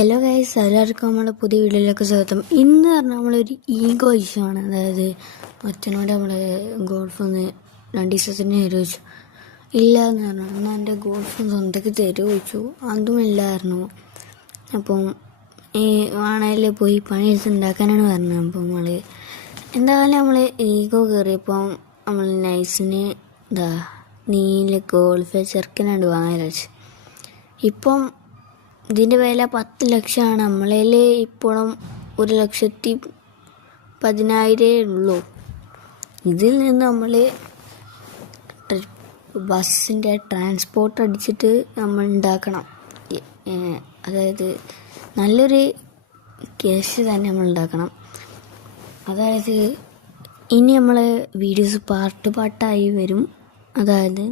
Hello guys, എല്ലാവർക്കും നമ്മുടെ പുതിയ വീഡിയോയിലേക്ക് സ്വാഗതം. ഇന്ന് പറഞ്ഞാൽ നമ്മളൊരു ഈഗോ ഇഷ്യൂ ആണ്. അതായത് അച്ഛനോട് നമ്മൾ ഗോൾഫ് ഒന്ന് 2 ദിവസത്തിന് ചോദിച്ചു, ഇല്ല എന്ന് പറഞ്ഞു. എന്നാൽ എൻ്റെ ഗോൾഫ് സ്വന്തക്ക് ചോദിച്ചു, അതും ഇല്ലായിരുന്നു. അപ്പം ഈ വാണയിൽ പോയി പണിയെടുത്തുണ്ടാക്കാനാണ് പറഞ്ഞത്. അപ്പം എന്തായാലും നമ്മൾ ഈഗോ കയറിയപ്പം നമ്മൾ നൈസിന് നീല ഗോൾഫ് ചെറുക്കനാണ്ട് വാങ്ങാൻ വെച്ചു. ഇപ്പം ഇതിൻ്റെ വില 10 ലക്ഷമാണ്. നമ്മളതിൽ ഇപ്പോഴും 1,10,000 ഉള്ളൂ. ഇതിൽ നിന്ന് നമ്മൾ ബസ്സിൻ്റെ ട്രാൻസ്പോർട്ട് അടിച്ചിട്ട് നമ്മൾ ഉണ്ടാക്കണം. അതായത് നല്ലൊരു ക്യാഷ് തന്നെ നമ്മൾ ഉണ്ടാക്കണം. അതായത് ഇനി നമ്മൾ വീഡിയോസ് പാർട്ടായി വരും. അതായത്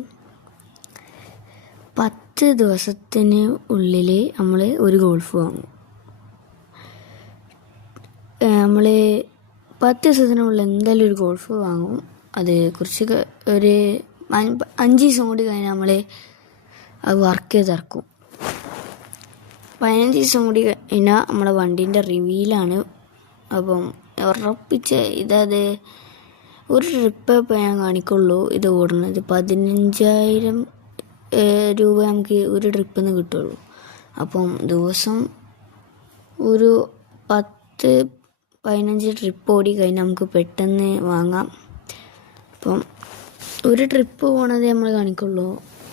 10 ദിവസത്തിന് ഉള്ളിൽ നമ്മൾ ഒരു ഗോൾഫ് വാങ്ങും. നമ്മൾ 10 ദിവസത്തിനുള്ളിൽ എന്തായാലും ഒരു ഗോൾഫ് വാങ്ങും. അത് കുറച്ച് ഒരു 5 ദിവസം കൂടി കഴിഞ്ഞാൽ നമ്മൾ അത് വർക്ക് ചെയ്തിറക്കും. 15 ദിവസം കൂടി കഴിഞ്ഞാൽ നമ്മുടെ വണ്ടീൻ്റെ റിവ്യൂലാണ്. അപ്പം ഉറപ്പിച്ച് ഇതത് ഒരു ട്രിപ്പ് ഇപ്പോൾ ഞാൻ കാണിക്കുള്ളൂ. ഇത് ഓടുന്നത് 15,000 രൂപ നമുക്ക് ഒരു ട്രിപ്പിൽ നിന്ന് കിട്ടുള്ളൂ. അപ്പം ദിവസം ഒരു 10-15 ട്രിപ്പ് ഓടി കഴിഞ്ഞാൽ നമുക്ക് പെട്ടെന്ന് വാങ്ങാം. അപ്പം ഒരു ട്രിപ്പ് പോണത് നമ്മൾ കാണിക്കുള്ളൂ.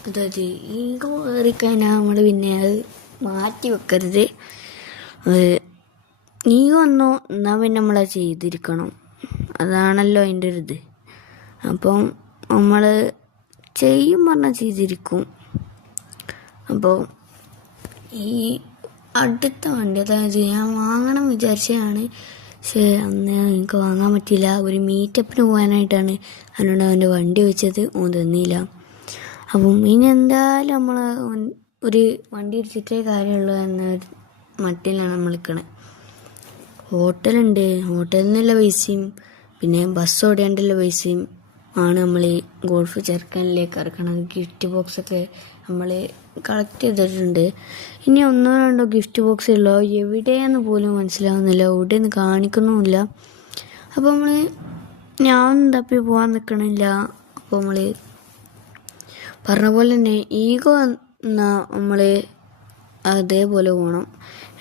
അതായത് ഈഗോ കയറിക്കഴിഞ്ഞാൽ നമ്മൾ പിന്നെ അത് മാറ്റി വെക്കരുത്. ഈഗോ വന്നോ എന്നാൽ പിന്നെ നമ്മളത് ചെയ്തിരിക്കണം. അതാണല്ലോ അതിൻ്റെ ഒരു ഇത്. അപ്പം നമ്മൾ ചെയ്യും പറഞ്ഞാൽ ചെയ്തിരിക്കും. അപ്പോൾ ഈ അടുത്ത വണ്ടി, അതായത് ഞാൻ വാങ്ങണം വിചാരിച്ചതാണ്, പക്ഷേ അന്ന് എനിക്ക് വാങ്ങാൻ പറ്റിയില്ല. ഒരു മീറ്റപ്പിന് പോകാനായിട്ടാണ് അതിനോട് അവൻ്റെ വണ്ടി വെച്ചത്, തന്നില്ല. അപ്പം ഇനി എന്തായാലും നമ്മൾ ഒരു വണ്ടി ഇടിച്ചിട്ടേ കാര്യമുള്ളൂ എന്ന മട്ടിലാണ് നമ്മൾ നിൽക്കണത്. ഹോട്ടലുണ്ട്, ഹോട്ടലിൽ നിന്നുള്ള പൈസയും പിന്നെ ബസ് ഓടേണ്ടുള്ള പൈസയും ആണ് നമ്മൾ ഈ ഗോൾഫ് ചെറുക്കനിലേക്ക് ഇറക്കണത്. ഗിഫ്റ്റ് ബോക്സൊക്കെ നമ്മൾ കളക്ട് ചെയ്തിട്ടുണ്ട്. ഇനി 1-2 ഗിഫ്റ്റ് ബോക്സ് ഉള്ളൂ, എവിടെയെന്ന് പോലും മനസ്സിലാവുന്നില്ല, എവിടെയെന്ന് കാണിക്കുന്നുമില്ല. അപ്പോൾ ഞാൻ തപ്പി പോകാൻ നിൽക്കണില്ല. അപ്പോൾ നമ്മൾ പറഞ്ഞ പോലെ തന്നെ ഈഗോ എന്നാൽ നമ്മൾ അതേപോലെ പോകണം.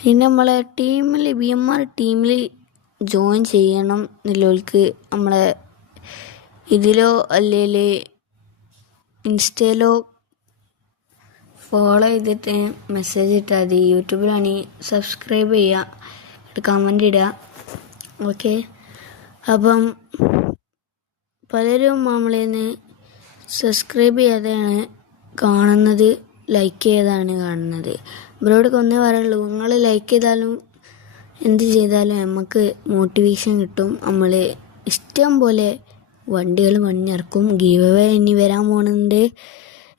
പിന്നെ നമ്മളെ ടീമിൽ BMR ടീമിൽ ജോയിൻ ചെയ്യണം എന്നുള്ളവർക്ക് നമ്മളെ ഇതിലോ അല്ലെങ്കിൽ ഇൻസ്റ്റയിലോ ഫോളോ ചെയ്തിട്ട് മെസ്സേജ് ഇട്ടാൽ മതി. യൂട്യൂബിലാണെങ്കിൽ സബ്സ്ക്രൈബ് ചെയ്യുക, കമൻ്റ് ഇടുക. ഓക്കെ, അപ്പം പലരും നമ്മളേന്ന് സബ്സ്ക്രൈബ് ചെയ്യാതെയാണ് കാണുന്നത്, ലൈക്ക് ചെയ്താണ് കാണുന്നത്. ഇവരോടൊക്കെ ഒന്നേ പറയുള്ളൂ, നിങ്ങൾ ലൈക്ക് ചെയ്താലും എന്ത് ചെയ്താലും നമുക്ക് മോട്ടിവേഷൻ കിട്ടും. നമ്മൾ ഇഷ്ടം പോലെ വണ്ടികൾ പണിഞ്ഞിറക്കും. ഗീവ് അവേ ഇനി വരാൻ പോകുന്നുണ്ട്.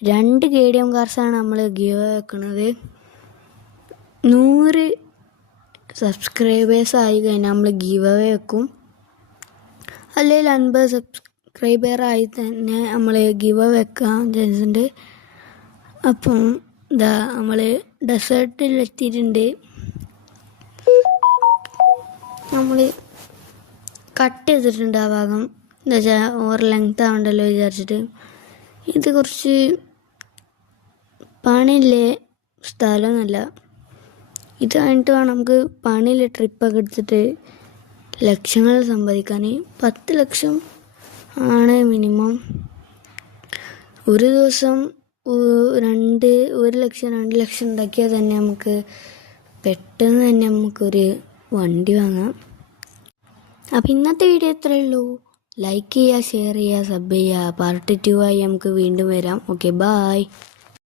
2 KTM കാർസാണ് നമ്മൾ ഗീവ് അവേ വെക്കുന്നത്. 100 സബ്സ്ക്രൈബേഴ്സ് ആയി കഴിഞ്ഞാൽ നമ്മൾ ഗീവ് അവേ വെക്കും. അല്ലെങ്കിൽ 50 സബ്സ്ക്രൈബറായി തന്നെ നമ്മൾ ഗീവ് അവേ വെക്കാൻ ചാൻസ് ഉണ്ട്. അപ്പം നമ്മൾ ഡെസേർട്ടിൽ എത്തിയിട്ടുണ്ട്. നമ്മൾ കട്ട് ചെയ്തിട്ടുണ്ട് ആ ഭാഗം. എന്താ വെച്ചാൽ ഓവർ ലെങ്ത് ആവണ്ടല്ലോ വിചാരിച്ചിട്ട്. ഇത് കുറച്ച് പണിയില്ലേ സ്ഥലമൊന്നുമല്ല. ഇത് കഴിഞ്ഞിട്ട് വേണം നമുക്ക് പണിയിലെ ട്രിപ്പൊക്കെ എടുത്തിട്ട് ലക്ഷങ്ങൾ സമ്പാദിക്കാൻ. 10 ലക്ഷം ആണ് മിനിമം. ഒരു ദിവസം 1 ലക്ഷം 2 ലക്ഷം ഉണ്ടാക്കിയാൽ തന്നെ നമുക്ക് പെട്ടെന്ന് തന്നെ നമുക്കൊരു വണ്ടി വാങ്ങാം. അപ്പം ഇന്നത്തെ വീഡിയോ ഇത്രയേ ഉള്ളൂ. ലൈക്ക് ചെയ്യുക, ഷെയർ ചെയ്യുക, സബ് ചെയ്യുക. പാർട്ട് 2 ആയി നമുക്ക് വീണ്ടും വരാം. Okay, bye.